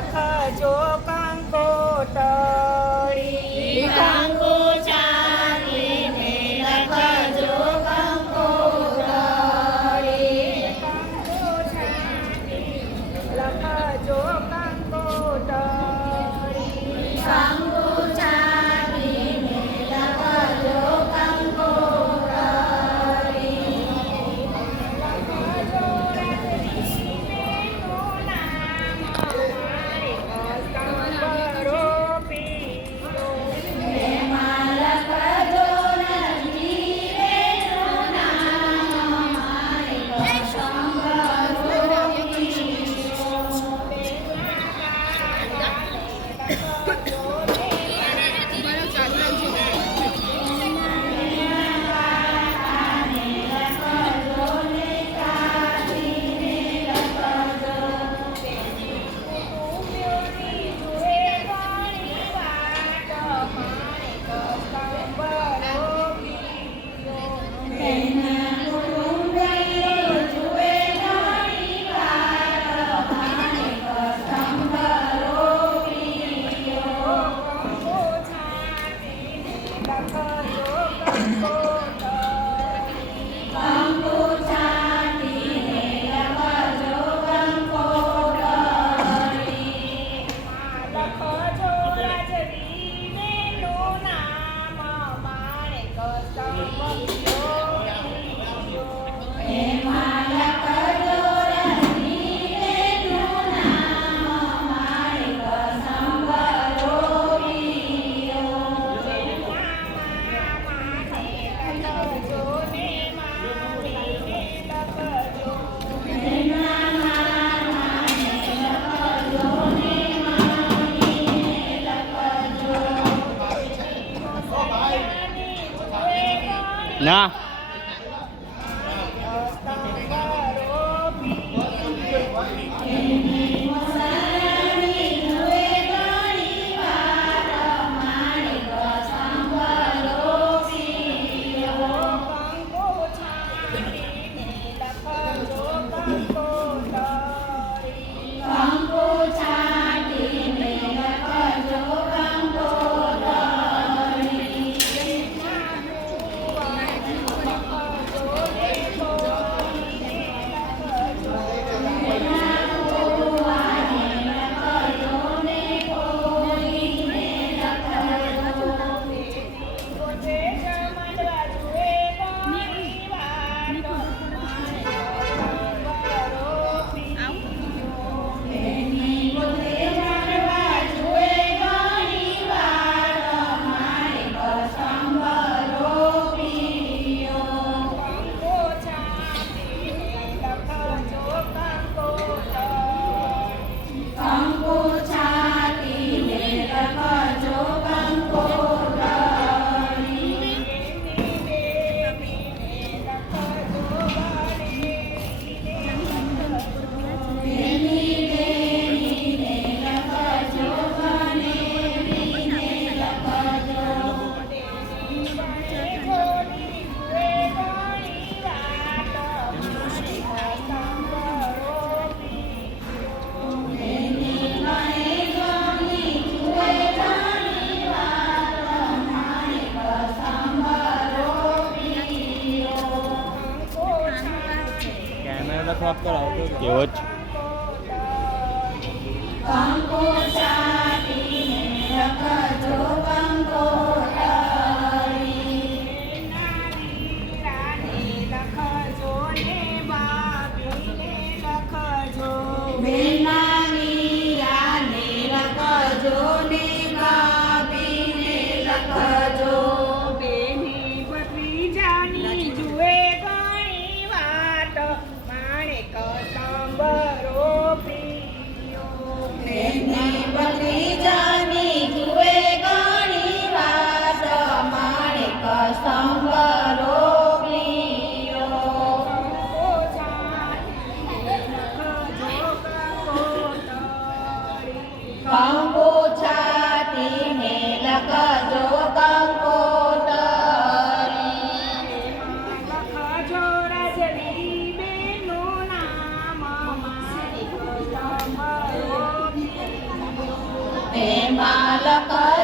લખજો કંકોટરી કંકુ ચાલીને લખજો કંકોટરી કંકુ છાંટી લખજો કંકોટરી કંકુ ચાલીને લખજો કંકોટરી લખજો રાજવીનું નામ મારે કસ્તંબરો પીરો એમાં લખજો રણજીરેનું નામ મારે કસ્તંબરો એના કુટુંબીઓ જુએ ઘણી વાર મારે કસ્તંબરો પીયો કંકુ છાંટીને લખજો કંકોટરી લખજો રાજવીનું નામ મારે કસ્તંબરો એમાં લખજો રણજીરેનું નામ મારે કસ્તંબરો પીયો એના મામાને લખજો ને મામીને લખજો ના એની મોસાળની જુએ ઘણી વાર મારે કસ્તંબરો પીયો કંકુ છાંટીને લખજો કંકોટરી એની પોતે જાણવા જુએ ઘણી વાર મારે કસ્તંબરો પીયો કંકુ છાંટીને લખજો કંકોટરી એની બેનીને લખજો બનેવીને લખજો એની ગણેશોની જુએ ઘણી વાર મારે કસ્તંબરો પીયો કેમેરા લખવા કરાવો એવો જ કંકુ ચાટીને લખજો કંકોટરી બેના મીરાને લખજો ને કાપીને લખજો બેની ભત્રીજાની જુએ ઘણી વાત માણે કસ્તંબરો પીયો બેની માં લખજો